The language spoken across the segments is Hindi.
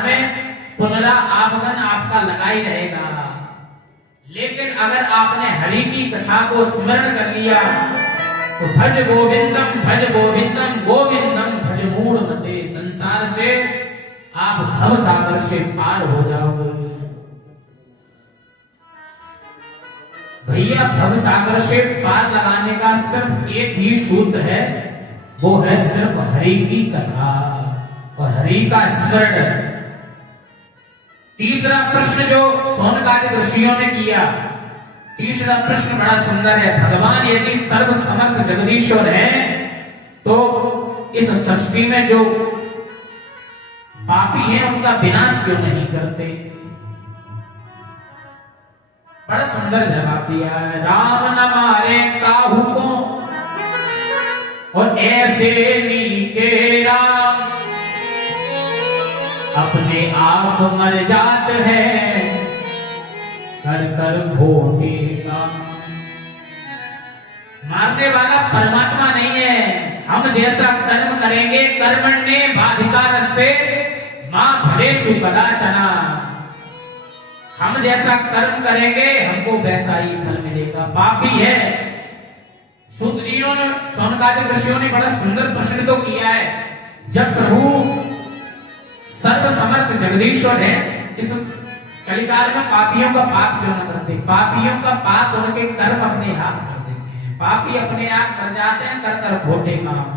में पुनरागमन आपका लगा ही रहेगा। लेकिन अगर आपने हरि की कथा को स्मरण कर लिया तो भज गोविंदम गोविंदम भज मूढ़ मते, संसार से आप भव सागर से पार हो जाओगे। भैया भव सागर से पार लगाने का सिर्फ एक ही सूत्र है, वो है सिर्फ हरि की कथा और हरि का स्मरण। तीसरा प्रश्न जो शौनकादिक ऋषियों ने किया, तीसरा प्रश्न बड़ा सुंदर है। भगवान यदि सर्व समर्थ जगदीश्वर है तो इस सृष्टि में जो पापी हैं उनका विनाश क्यों नहीं करते? बड़ा सुंदर जवाब दिया है। राम न मारे काहू को और ऐसे नीके राम, अपने आप मर जात है कर कर खोटे काम। मारने वाला परमात्मा नहीं है। हम जैसा कर्म करेंगे, कर्मण्ये बाधिकारस्ते मां फलेषु कदाचन। हम जैसा कर्म करेंगे हमको वैसा ही फल मिलेगा। पापी है। सूत जियों ने, शौनकादिक ऋषियों ने बड़ा सुंदर प्रश्न तो किया है। जब प्रभु सर्व समर्थ जगदीश्वर है, इस कलिकाल में पापियों का पाप क्यों न करते? पापियों का पाप उनके कर्म अपने आप कर देते हैं। पापी अपने आप कर जाते हैं कर कर खोटे काम।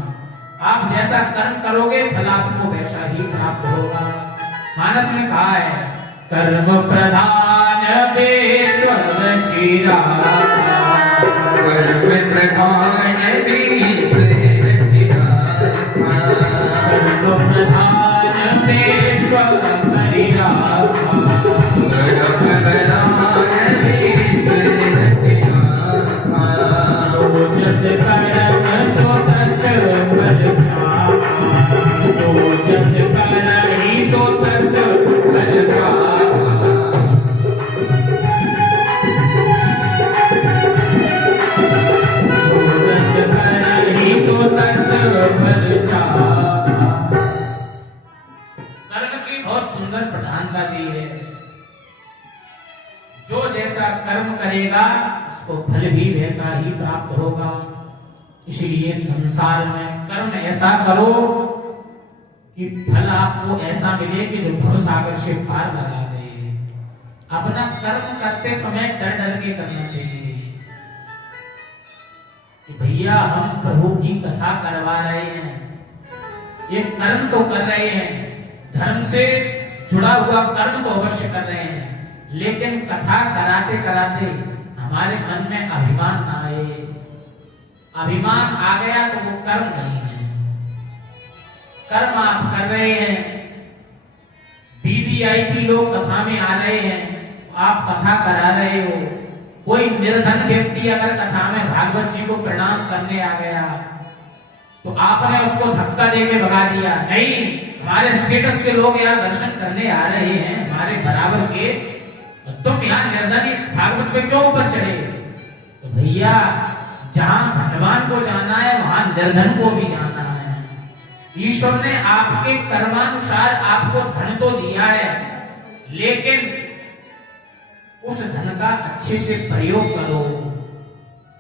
आप जैसा कर्म करोगे फल आपको वैसा ही प्राप्त होगा। मानस में कहा है, कर्म प्रधान विश्वर चिराता, कर्म प्रधान विश्वर चिराता, कर्म प्रधान विश्वर परिराता, कर्म प्रधान विश्वर चिराता, सो जस कर्म सो तस फल चाहा, सो जस करहि सो तस फल चाहा। कर्म की बहुत सुंदर प्रधानता दी है। जो जैसा कर्म करेगा उसको फल भी वैसा ही प्राप्त होगा। इसलिए संसार में कर्म ऐसा करो कि फल आपको ऐसा मिले कि जो भव सागर से पार लगा दे। अपना कर्म करते समय डर डर के करना चाहिए कि भैया हम प्रभु की कथा करवा रहे हैं, ये कर्म तो कर रहे हैं, धर्म से जुड़ा हुआ कर्म तो अवश्य कर रहे हैं, लेकिन कथा कराते कराते हमारे मन में अभिमान ना आए। अभिमान आ गया तो वो कर्म नहीं है। कर्म आप कर रहे हैं, वीवीआईपी लोग कथा में आ रहे हैं, आप कथा करा रहे हो। कोई निर्धन व्यक्ति अगर कथा में भागवत जी को प्रणाम करने आ गया तो आपने उसको धक्का देके भगा दिया। नहीं, हमारे स्टेटस के लोग यहाँ दर्शन करने आ रहे हैं, हमारे बराबर के, तुम यहाँ निर्धन इस भागवत पे क्यों ऊपर चढ़े? तो भैया जहां भगवान को जाना है वहां निर्धन को भी जाना है। ईश्वर ने आपके कर्मानुसार आपको धन तो दिया है, लेकिन उस धन का अच्छे से प्रयोग करो।